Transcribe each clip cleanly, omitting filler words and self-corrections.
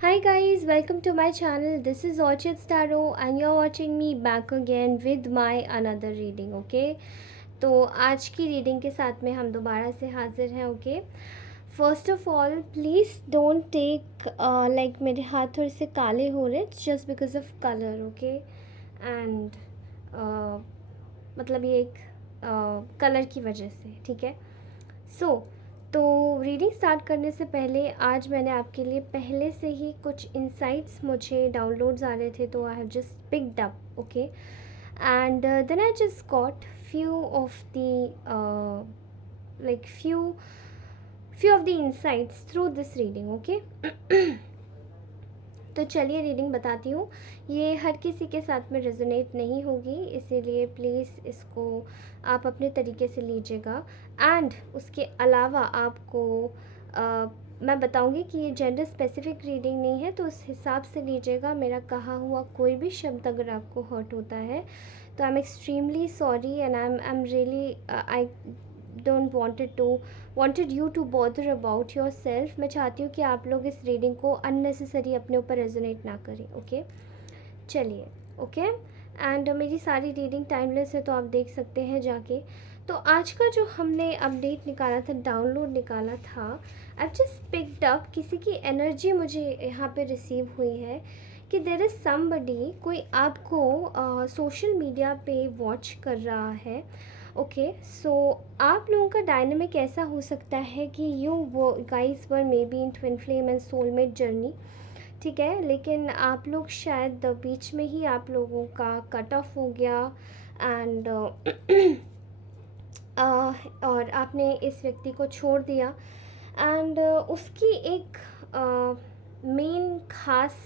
Hi guys, welcome to my channel. This is Orchid Staro and you're watching me back again with my another reading, okay? तो आज की reading के साथ में हम दोबारा से हाजिर हैं, okay? First of all please don't take like मेरे हाथ थोड़े से काले हो रहे just because of colour, okay? And मतलब ये एक कलर की वजह से, ठीक है? सो तो रीडिंग स्टार्ट करने से पहले आज मैंने आपके लिए पहले से ही कुछ इंसाइट्स मुझे डाउनलोड्स आ रहे थे, तो I have just picked up, okay? And then I just got few of the like few of the insights through this reading, okay? तो चलिए रीडिंग बताती हूँ। ये हर किसी के साथ में रेजोनेट नहीं होगी, इसीलिए प्लीज़ इसको आप अपने तरीके से लीजिएगा। एंड उसके अलावा आपको मैं बताऊँगी कि ये जेंडर स्पेसिफिक रीडिंग नहीं है, तो उस हिसाब से लीजिएगा। मेरा कहा हुआ कोई भी शब्द अगर आपको हर्ट होता है तो I am extremely sorry and I am really I don't wanted you to bother about yourself। मैं चाहती हूँ कि आप लोग इस रीडिंग को अननेसेसरी अपने ऊपर रेजोनेट ना करें, ओके? चलिए, ओके? एंड मेरी सारी रीडिंग टाइमलेस है, तो आप देख सकते हैं जाके। तो आज का जो हमने अपडेट निकाला था, डाउनलोड निकाला था, आई जस्ट पिक्ड अप, किसी की एनर्जी मुझे यहाँ पे रिसीव हुई है कि देर इज़ समबडी, कोई आपको सोशल मीडिया पे वॉच कर रहा है, ओके? सो आप लोगों का डायनामिक ऐसा हो सकता है कि यू वो guys were may be in twin flame and soulmate journey, ठीक है? लेकिन आप लोग शायद बीच में ही आप लोगों का कट ऑफ हो गया एंड और आपने इस व्यक्ति को छोड़ दिया एंड उसकी एक मेन खास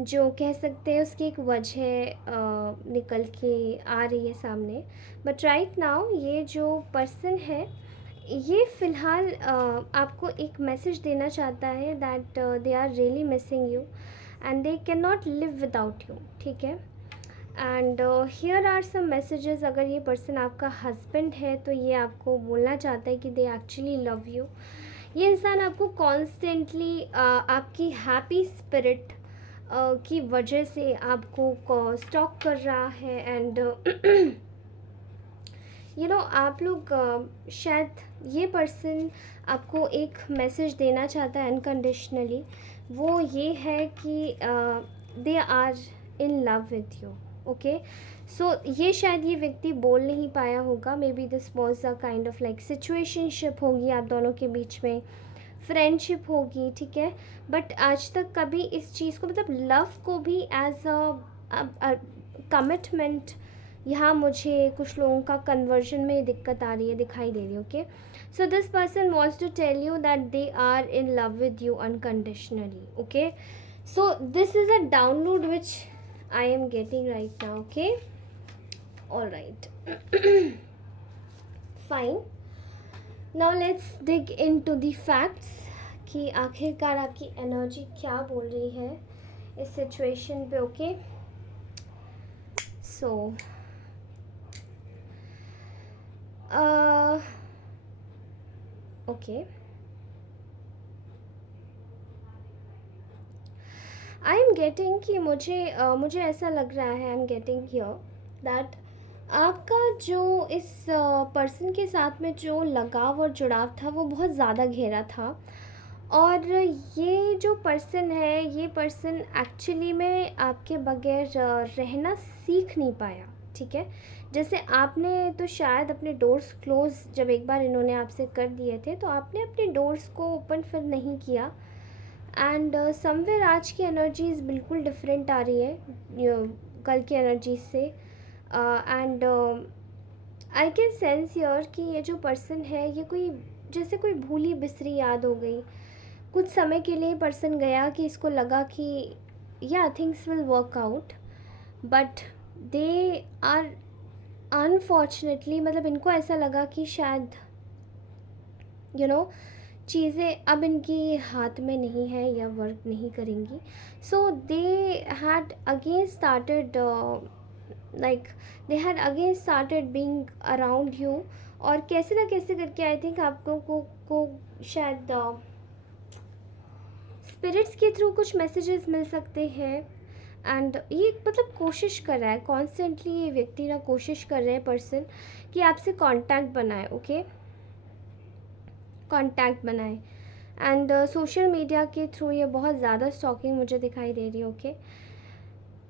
जो कह सकते हैं उसकी एक वजह निकल के आ रही है सामने। बट राइट नाउ ये जो पर्सन है ये फ़िलहाल आपको एक मैसेज देना चाहता है that they are really missing you and they can not live without you, ठीक है? And here are some messages. अगर ये पर्सन आपका हस्बैंड है तो ये आपको बोलना चाहता है कि दे एक्चुअली लव यू। ये इंसान आपको कॉन्स्टेंटली आपकी हैप्पी स्पिरिट की वजह से आपको स्टॉक कर रहा है एंड आप लोग शायद ये पर्सन आपको एक मैसेज देना चाहता है अनकंडीशनली। वो ये है कि they are in love with you, okay? So ये शायद ये व्यक्ति बोल नहीं पाया होगा। Maybe this was a kind of like situationship होगी आप दोनों के बीच में, फ्रेंडशिप होगी, ठीक है? बट आज तक कभी इस चीज़ को मतलब लव को भी एज अ कमिटमेंट, यहाँ मुझे कुछ लोगों का कन्वर्जन में दिक्कत आ रही है, दिखाई दे रही है, okay? So this person wants to tell you that they are in love with you unconditionally, okay? So this is a download which I am getting right now, okay? All right, fine. Now let's dig into the facts कि आखिरकार आपकी energy क्या बोल रही है इस situation पे, okay? So okay, I am getting कि मुझे ऐसा लग रहा है, आई एम गेटिंग हियर दैट आपका जो इस पर्सन के साथ में जो लगाव और जुड़ाव था वो बहुत ज़्यादा गहरा था। और ये जो पर्सन है, ये पर्सन एक्चुअली में आपके बगैर रहना सीख नहीं पाया, ठीक है? जैसे आपने तो शायद अपने डोर्स क्लोज़ जब एक बार इन्होंने आपसे कर दिए थे, तो आपने अपने डोर्स को ओपन फिर नहीं किया एंड समवेयर आज की एनर्जीज बिल्कुल डिफरेंट आ रही है कल की एनर्जीज से। And I can sense your कि ये जो पर्सन है ये कोई जैसे कोई भूली बिसरी याद हो गई। कुछ समय के लिए पर्सन गया कि इसको लगा कि या things will work out, but they are unfortunately, मतलब इनको ऐसा लगा कि शायद चीज़ें अब इनकी हाथ में नहीं है या वर्क नहीं करेंगी। So they had again started like they had again started being around you, और कैसे ना कैसे करके आई थिंक आपको को शायद स्पिरिट्स के थ्रू कुछ मैसेजेस मिल सकते हैं। एंड ये मतलब कोशिश कर रहा है कॉन्स्टेंटली, ये व्यक्ति ना कोशिश कर रहे हैं पर्सन कि आपसे कांटेक्ट बनाए, ओके, कांटेक्ट बनाए। एंड सोशल मीडिया के थ्रू ये बहुत ज़्यादा स्टॉकिंग मुझे दिखाई दे रही है, okay.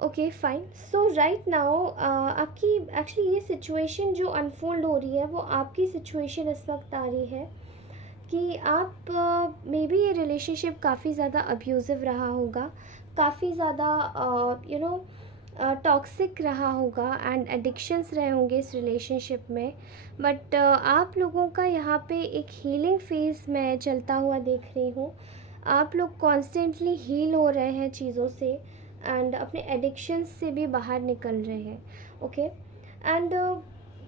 Okay fine. So right now आपकी एक्चुअली ये सिचुएशन जो अनफोल्ड हो रही है वो आपकी सिचुएशन इस वक्त आ रही है कि आप मे बी ये रिलेशनशिप काफ़ी ज़्यादा अब्यूज़िव रहा होगा, काफ़ी ज़्यादा टॉक्सिक रहा होगा एंड एडिक्शंस रहे होंगे इस रिलेशनशिप में। बट आप लोगों का यहाँ पे एक हीलिंग फेज़ मैं चलता हुआ देख रही हूँ। आप लोग कॉन्स्टेंटली हील हो रहे हैं चीज़ों से एंड अपने एडिक्शंस से भी बाहर निकल रहे हैं, ओके। एंड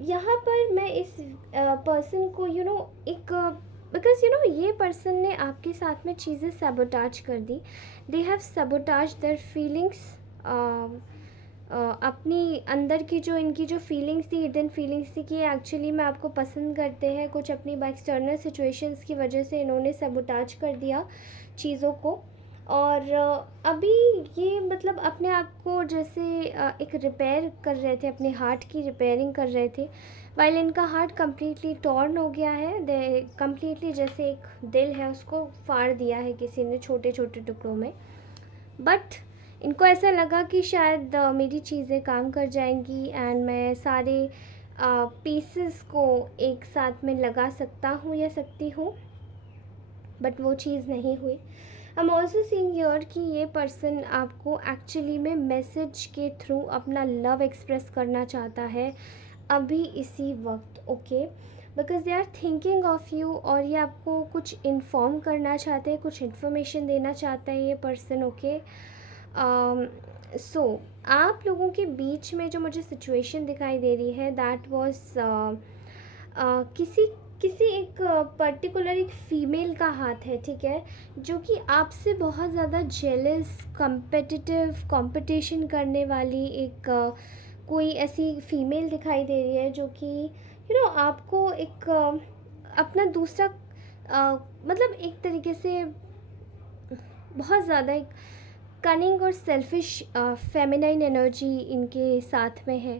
यहाँ पर मैं इस पर्सन को एक बिकॉज ये पर्सन ने आपके साथ में चीज़ें सैबोटाज कर दी। They have sabotage their feelings, अपनी अंदर की जो इनकी जो फीलिंग्स थी, हिडन फीलिंग्स थी कि एक्चुअली में आपको पसंद करते हैं, कुछ अपनी एक्सटर्नल सिचुएशंस की वजह से इन्होंने सैबोटाज कर दिया चीज़ों को। और अभी ये मतलब अपने आप को जैसे एक रिपेयर कर रहे थे, अपने हार्ट की रिपेयरिंग कर रहे थे, वाइल इनका हार्ट कम्प्लीटली टॉर्न हो गया है। दे कम्प्लीटली जैसे एक दिल है उसको फाड़ दिया है किसी ने छोटे छोटे टुकड़ों में। बट इनको ऐसा लगा कि शायद मेरी चीज़ें काम कर जाएंगी एंड मैं सारे पीसेस को एक साथ में लगा सकता हूँ या सकती हूँ, बट वो चीज़ नहीं हुई। I am also seeing here कि ये पर्सन आपको एक्चुअली में मैसेज के थ्रू अपना लव एक्सप्रेस करना चाहता है अभी इसी वक्त, okay, because they are thinking of you. और ये आपको कुछ इन्फॉर्म करना चाहते हैं, कुछ इन्फॉर्मेशन देना चाहता है ये पर्सन, ओके। सो आप लोगों के बीच में जो मुझे सिचुएशन दिखाई दे रही है दैट वाज किसी किसी एक पर्टिकुलर एक फ़ीमेल का हाथ है, ठीक है, जो कि आपसे बहुत ज़्यादा जेलस, कम्पिटिटिव, कंपटीशन करने वाली एक कोई ऐसी फ़ीमेल दिखाई दे रही है जो कि आपको एक अपना दूसरा मतलब एक तरीके से बहुत ज़्यादा एक कनिंग और सेल्फिश फेमिनाइन एनर्जी इनके साथ में है।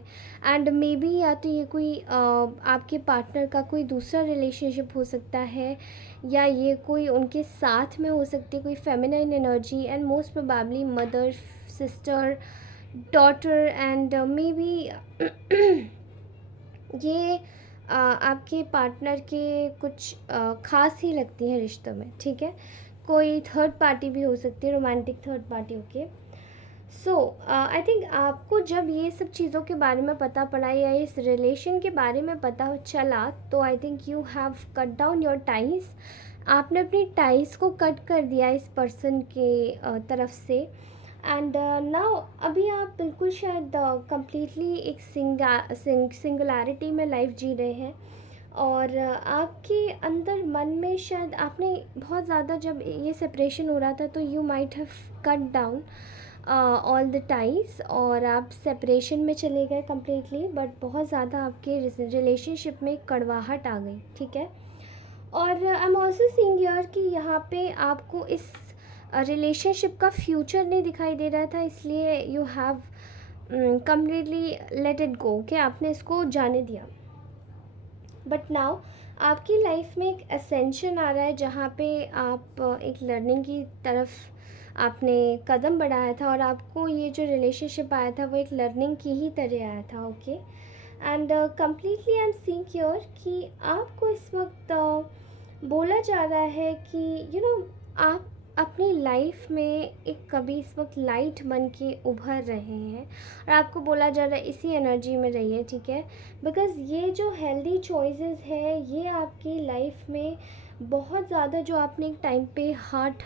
एंड मे बी या तो ये कोई आपके पार्टनर का कोई दूसरा रिलेशनशिप हो सकता है, या ये कोई उनके साथ में हो सकती है कोई feminine energy, and most probably mother, sister, daughter, and may be ये आपके पार्टनर के कुछ ख़ास ही लगती हैं रिश्तों में, ठीक है। कोई थर्ड पार्टी भी हो सकती है, romantic third party, okay. So I think आपको जब ये सब चीज़ों के बारे में पता पड़ा या इस रिलेशन के बारे में पता चला तो I think you have cut down your ties. आपने अपनी टाइज को कट कर दिया इस पर्सन के तरफ से। एंड नाउ अभी आप बिल्कुल शायद कम्प्लीटली एक सिंगुलैरिटी में लाइफ जी रहे हैं। और आपके अंदर मन में शायद आपने बहुत ज़्यादा जब ये सेपरेशन हो रहा था तो you might have cut down all the ties और आप सेपरेशन में चले गए कम्प्लीटली। बट बहुत ज़्यादा आपके रिलेशनशिप में कड़वाहट आ गई, ठीक है। और I am also seeing here कि यहाँ पे आपको इस रिलेशनशिप का फ्यूचर नहीं दिखाई दे रहा था, इसलिए you have completely let it go, कि आपने इसको जाने दिया। बट नाउ आपकी लाइफ में एक असेंशन आ रहा है जहाँ पे आप एक लर्निंग की तरफ आपने कदम बढ़ाया था, और आपको ये जो रिलेशनशिप आया था वो एक लर्निंग की ही तरह आया था, okay. And completely I am seeing here कि आपको इस वक्त बोला जा रहा है कि आप अपनी लाइफ में एक कभी इस वक्त लाइट बन के उभर रहे हैं, और आपको बोला जा रहा है इसी एनर्जी में रहिए, ठीक है। बिकॉज़ ये जो हेल्दी चॉइसेस है ये आपकी लाइफ में बहुत ज़्यादा जो आपने एक टाइम पे हार्ट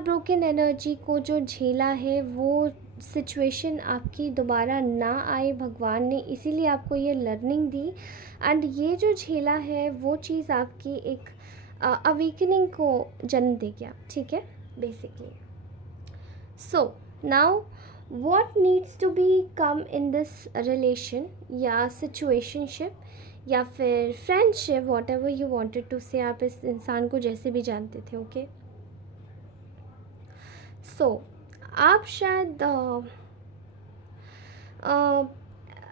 ब्रोकन एनर्जी को जो झेला है वो सिचुएशन आपकी दोबारा ना आए भगवान ने, इसीलिए आपको ये लर्निंग दी। एंड ये जो झेला है वो चीज़ आपकी एक अवेकनिंग को जन्म दे गया, ठीक है, basically. So now what needs to be come in this relation या situationship या फिर friendship, whatever you wanted to say, आप इस इंसान को जैसे भी जानते थे, ओके। सो आप शायद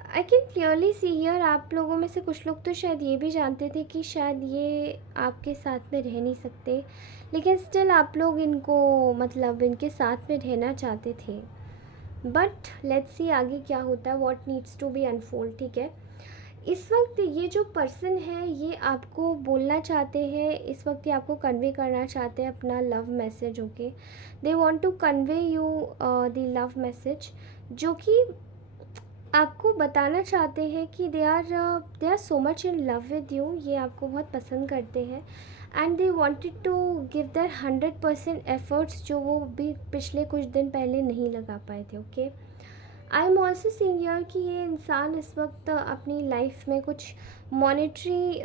I can clearly see here, आप लोगों में से कुछ लोग तो शायद ये भी जानते थे कि शायद ये आपके साथ में रह नहीं सकते, लेकिन स्टिल आप लोग इनको मतलब इनके साथ में रहना चाहते थे। बट लेट्स सी आगे क्या होता है, what needs to be unfold. ठीक है, इस वक्त ये जो पर्सन है ये आपको बोलना चाहते हैं, इस वक्त ये आपको कन्वे करना चाहते हैं अपना love message. Okay, they want to convey you the love message, जो कि आपको बताना चाहते हैं कि they are so much in love with you, ये आपको बहुत पसंद करते हैं and they wanted to give their 100% efforts, जो वो भी पिछले कुछ दिन पहले नहीं लगा पाए थे। Okay, I am also seeing यार कि ये इंसान इस वक्त अपनी लाइफ में कुछ मॉनेटरी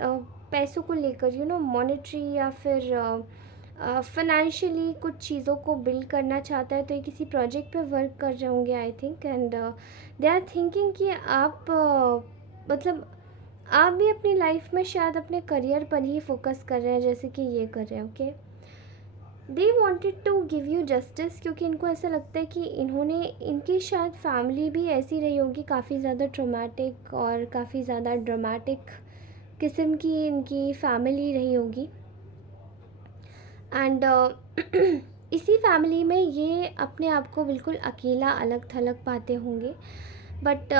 पैसों को लेकर मॉनेटरी या फिर फाइनेंशियली कुछ चीज़ों को बिल्ड करना चाहता है। तो ये किसी प्रोजेक्ट पे वर्क कर रहे होंगे I think, and they are thinking कि आप मतलब आप भी अपनी लाइफ में शायद अपने करियर पर ही फोकस कर रहे हैं जैसे कि ये कर रहे हैं। Okay, they wanted to give you justice, क्योंकि इनको ऐसा लगता है कि इनकी शायद फैमिली भी ऐसी रही होगी, काफ़ी ज़्यादा ट्रोमेटिक और काफ़ी ज़्यादा ड्रामेटिक किस्म की इनकी फैमिली रही होगी। एंड इसी फैमिली में ये अपने आप को बिल्कुल अकेला अलग थलग पाते होंगे। बट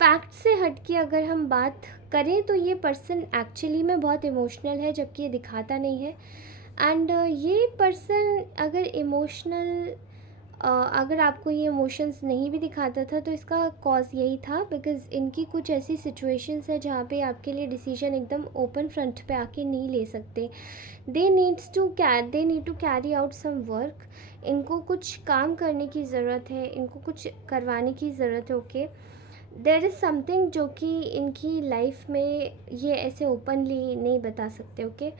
फैक्ट से हट के अगर हम बात करें तो ये पर्सन एक्चुअली में बहुत इमोशनल है, जबकि ये दिखाता नहीं है। एंड ये पर्सन अगर अगर आपको ये इमोशंस नहीं भी दिखाता था तो इसका कॉज यही था, बिकॉज़ इनकी कुछ ऐसी सिचुएशंस है जहाँ पे आपके लिए डिसीजन एकदम ओपन फ्रंट पे आके नहीं ले सकते। They need to carry out some work, इनको कुछ काम करने की ज़रूरत है, इनको कुछ करवाने की ज़रूरत है। ओके, देयर इज़ समथिंग जो कि इनकी लाइफ में ये ऐसे ओपनली नहीं बता सकते। ओके,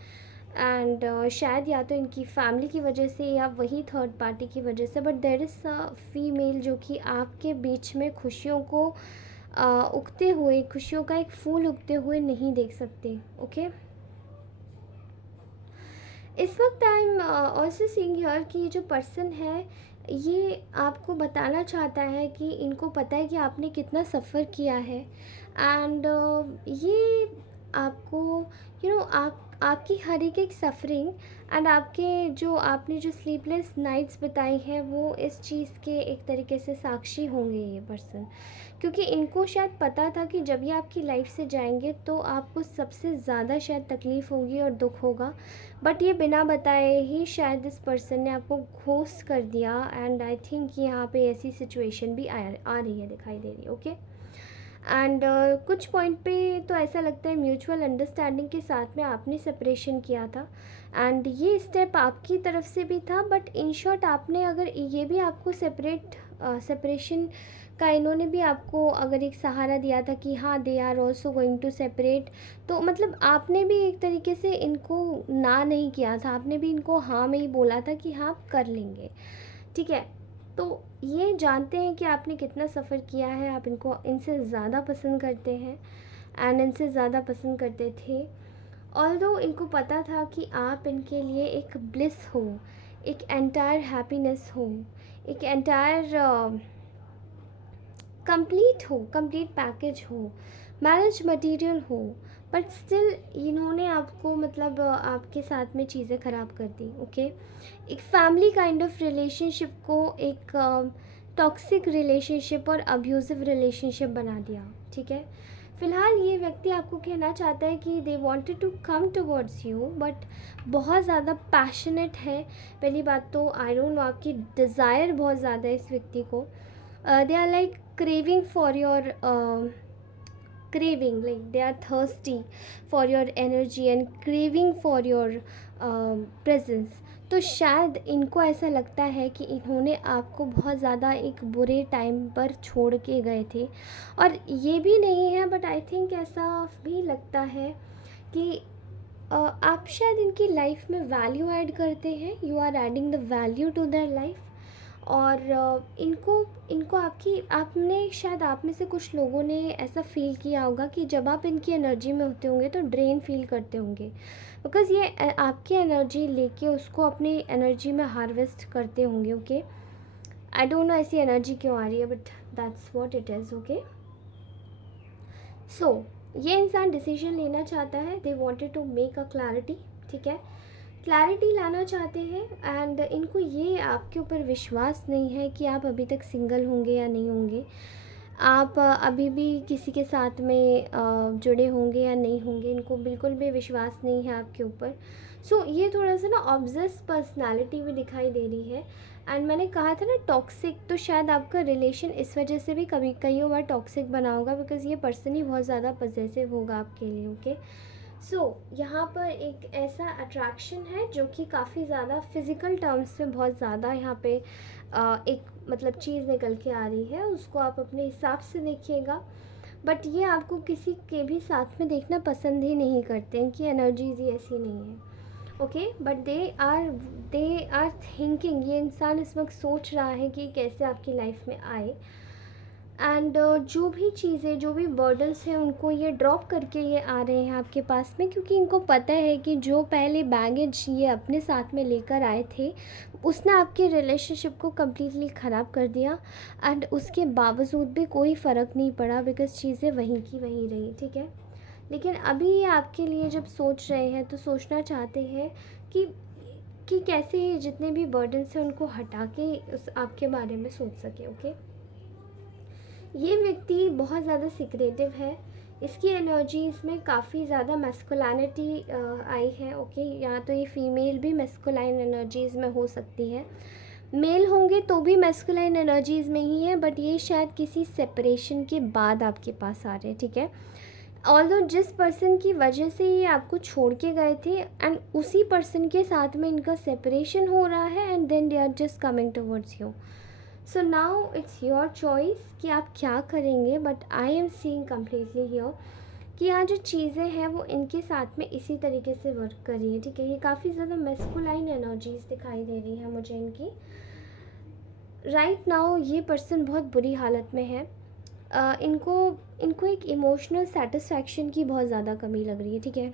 एंड शायद या तो इनकी फैमिली की वजह से या वही थर्ड पार्टी की वजह से, but there is a female जो कि आपके बीच में खुशियों को उगते हुए, खुशियों का एक फूल उगते हुए नहीं देख सकते। ओके, इस वक्त I am also seeing here कि ये जो पर्सन है ये आपको बताना चाहता है कि इनको पता है कि आपने कितना सफ़र किया है, एंड ये आपको आप आपकी हर एक सफ़रिंग एंड आपने जो स्लीपलेस नाइट्स बिताई हैं वो इस चीज़ के एक तरीके से साक्षी होंगे ये पर्सन, क्योंकि इनको शायद पता था कि जब ये आपकी लाइफ से जाएंगे तो आपको सबसे ज़्यादा शायद तकलीफ़ होगी और दुख होगा। बट ये बिना बताए ही शायद इस पर्सन ने आपको घोस्ट कर दिया, एंड आई थिंक यहाँ पे ऐसी सिचुएशन भी आ रही है, दिखाई दे रही है। ओके, एंड कुछ पॉइंट पे तो ऐसा लगता है म्यूचुअल अंडरस्टैंडिंग के साथ में आपने सेपरेशन किया था, एंड ये स्टेप आपकी तरफ से भी था। बट इन शॉर्ट आपने अगर ये भी आपको सेपरेशन का इन्होंने भी आपको अगर एक सहारा दिया था कि हाँ they are also going to separate, तो मतलब आपने भी एक तरीके से इनको ना नहीं किया था, आपने भी इनको हाँ में ही बोला था कि हाँ आप कर लेंगे। ठीक है, तो ये जानते हैं कि आपने कितना सफ़र किया है, आप इनको इनसे ज़्यादा पसंद करते हैं एंड इनसे ज़्यादा पसंद करते थे। ऑल्दो इनको पता था कि आप इनके लिए एक ब्लिस हो, एक एंटायर हैप्पीनेस हो, एक एंटायर कंप्लीट पैकेज हो, मैरिज मटेरियल हो, बट स्टिल इन्होंने आपको मतलब आपके साथ में चीज़ें ख़राब कर दी। ओके, एक फैमिली काइंड ऑफ रिलेशनशिप को एक टॉक्सिक रिलेशनशिप और अब्यूज़िव रिलेशनशिप बना दिया। ठीक है, फ़िलहाल ये व्यक्ति आपको कहना चाहता है कि they wanted to come towards you, but बहुत ज़्यादा पैशनेट है। पहली बात तो आई डोंट नो, आपकी डिज़ायर बहुत ज़्यादा है इस व्यक्ति को। They are like craving for your craving, like they are thirsty for your energy and craving for your presence। तो शायद इनको ऐसा लगता है कि इन्होंने आपको बहुत ज़्यादा एक बुरे टाइम पर छोड़ के गए थे, और ये भी नहीं है बट आई थिंक ऐसा भी लगता है कि आप शायद इनकी लाइफ में वैल्यू ऐड करते हैं, you are adding the value to their life. और इनको इनको आपने शायद आप में से कुछ लोगों ने ऐसा फ़ील किया होगा कि जब आप इनकी एनर्जी में होते होंगे तो ड्रेन फ़ील करते होंगे, बिकॉज़ ये आपकी एनर्जी लेके उसको अपनी एनर्जी में हार्वेस्ट करते होंगे। ओके, आई डोंट नो ऐसी एनर्जी क्यों आ रही है, but that's what it is. Okay, so ये इंसान डिसीजन लेना चाहता है, they wanted to make a clarity. ठीक है, क्लैरिटी लाना चाहते हैं, एंड इनको ये आपके ऊपर विश्वास नहीं है कि आप अभी तक सिंगल होंगे या नहीं होंगे, आप अभी भी किसी के साथ में जुड़े होंगे या नहीं होंगे। इनको बिल्कुल भी विश्वास नहीं है आपके ऊपर। सो ये थोड़ा सा ना ऑब्सेस पर्सनालिटी भी दिखाई दे रही है। एंड मैंने कहा था ना टॉक्सिक, तो शायद आपका रिलेशन इस वजह से भी कभी कई बार टॉक्सिक बना होगा, बिकॉज़ ये पर्सन ही बहुत ज़्यादा पॉसेसिव होगा आपके लिए। ओके, सो यहाँ पर एक ऐसा अट्रैक्शन है जो कि काफ़ी ज़्यादा फिज़िकल टर्म्स पे बहुत ज़्यादा यहाँ पे एक मतलब चीज़ निकल के आ रही है, उसको आप अपने हिसाब से देखिएगा। बट ये आपको किसी के भी साथ में देखना पसंद ही नहीं करते हैं कि एनर्जीज ही ऐसी नहीं है। Okay, but they are thinking, ये इंसान इस वक्त सोच रहा है कि कैसे आपकी लाइफ में आए, एंड जो भी चीज़ें, जो भी बर्डन्स हैं, उनको ये ड्रॉप करके ये आ रहे हैं आपके पास में, क्योंकि इनको पता है कि जो पहले बैगेज ये अपने साथ में लेकर आए थे उसने आपके रिलेशनशिप को कम्प्लीटली ख़राब कर दिया, एंड उसके बावजूद भी कोई फ़र्क नहीं पड़ा, बिकॉज़ चीज़ें वहीं की वहीं रही। ठीक है, लेकिन अभी ये आपके लिए जब सोच रहे हैं तो सोचना चाहते हैं कि कैसे ये जितने भी बर्डन्स हैं उनको हटा के उस आपके बारे में सोच सके। ओके, ये व्यक्ति बहुत ज़्यादा सिक्रेटिव है, इसकी एनर्जी इसमें काफ़ी ज़्यादा मैस्कुलिनिटी आई है। ओके, या तो ये फीमेल भी मैस्कुलाइन एनर्जीज़ में हो सकती है, मेल होंगे तो भी मैस्कुलाइन एनर्जीज़ में ही है, बट ये शायद किसी सेपरेशन के बाद आपके पास आ रहे हैं। ठीक है, ऑल्दो जिस पर्सन की वजह से ये आपको छोड़ के गए थे, एंड उसी पर्सन के साथ में इनका सेपरेशन हो रहा है, and then they are just coming towards you. So now it's your choice कि आप क्या करेंगे, but I am seeing completely here कि यहाँ जो चीज़ें हैं वो इनके साथ में इसी तरीके से वर्क कर रही है। ठीक है, ये काफ़ी ज़्यादा मैस्कुलाइन एनर्जीज दिखाई दे रही है मुझे इनकी। राइट नाउ ये पर्सन बहुत बुरी हालत में है, इनको इनको एक इमोशनल सेटिस्फैक्शन की बहुत ज़्यादा कमी लग रही है। ठीक है,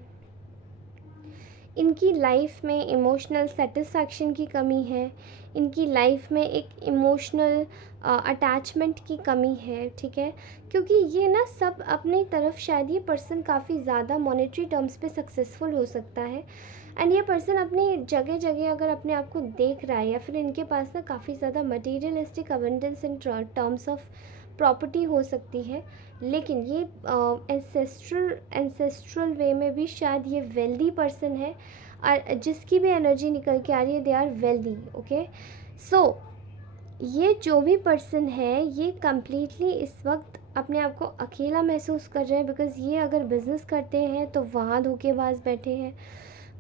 इनकी लाइफ में इमोशनल सेटिस्फैक्शन की कमी है, इनकी लाइफ में एक इमोशनल अटैचमेंट की कमी है। ठीक है, क्योंकि ये ना सब अपनी तरफ, शायद ये पर्सन काफ़ी ज़्यादा मॉनेटरी टर्म्स पे सक्सेसफुल हो सकता है, एंड ये पर्सन अपनी जगह जगह अगर अपने आप को देख रहा है, या फिर इनके पास ना काफ़ी ज़्यादा materialistic abundance in terms of property हो सकती है, लेकिन ये एंसेस्ट्रल वे में भी शायद ये वेल्दी पर्सन है, और जिसकी भी एनर्जी निकल के आ रही है they are wealthy. Okay, so ये जो भी पर्सन है ये कम्प्लीटली इस वक्त अपने आप को अकेला महसूस कर रहे हैं, बिकॉज़ ये अगर बिज़नेस करते हैं तो वहाँ धोखेबाज बैठे हैं,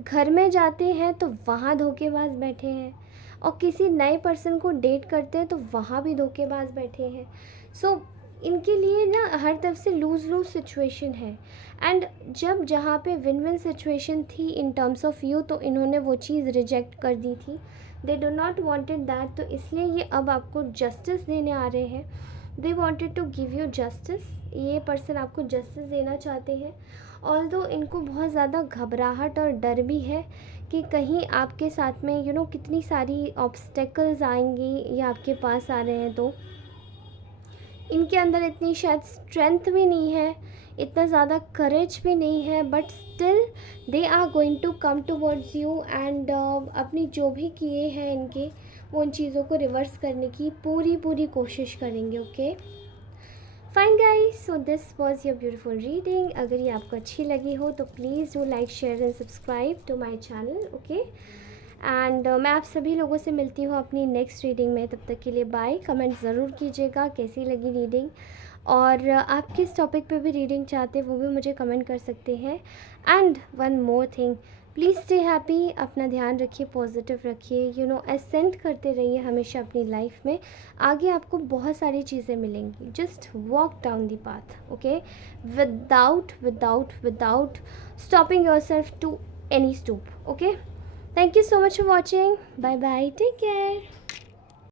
घर में जाते हैं तो वहाँ धोखेबाज बैठे हैं, और किसी नए पर्सन को डेट करते हैं तो वहाँ भी धोखेबाज बैठे हैं। सो इनके लिए ना हर तरफ से लूज़ लूज़ सिचुएशन है, एंड जब जहाँ पे विन विन सिचुएशन थी इन टर्म्स ऑफ यू, तो इन्होंने वो चीज़ रिजेक्ट कर दी थी, they do not wanted that, तो इसलिए ये अब आपको जस्टिस देने आ रहे हैं। They wanted to give you justice, ये पर्सन आपको जस्टिस देना चाहते हैं, ऑल्दो इनको बहुत ज़्यादा घबराहट और डर भी है कि कहीं आपके साथ में कितनी सारी ऑब्स्टेकल्स आएंगी, ये आपके पास आ रहे हैं तो इनके अंदर इतनी शायद स्ट्रेंथ भी नहीं है, इतना ज़्यादा करेज भी नहीं है, but still they are going to come towards you, and अपनी जो भी किए हैं इनके, वो उन चीज़ों को रिवर्स करने की पूरी कोशिश करेंगे। Okay, fine guys, so this was your beautiful reading. अगर ये आपको अच्छी लगी हो तो please do like, share and subscribe to my channel. Okay, and मैं आप सभी लोगों से मिलती हूँ अपनी नेक्स्ट रीडिंग में, तब तक के लिए बाय। कमेंट ज़रूर कीजिएगा कैसी लगी रीडिंग, और आप किस टॉपिक पे भी रीडिंग चाहते हैं वो भी मुझे कमेंट कर सकते हैं। And one more thing, please stay happy, अपना ध्यान रखिए, पॉजिटिव रखिए, एसेंट करते रहिए हमेशा अपनी लाइफ में, आगे आपको बहुत सारी चीज़ें मिलेंगी। Just walk down the path, okay, without stopping yourself to any stoop. Okay, thank you so much for watching. Bye bye, take care.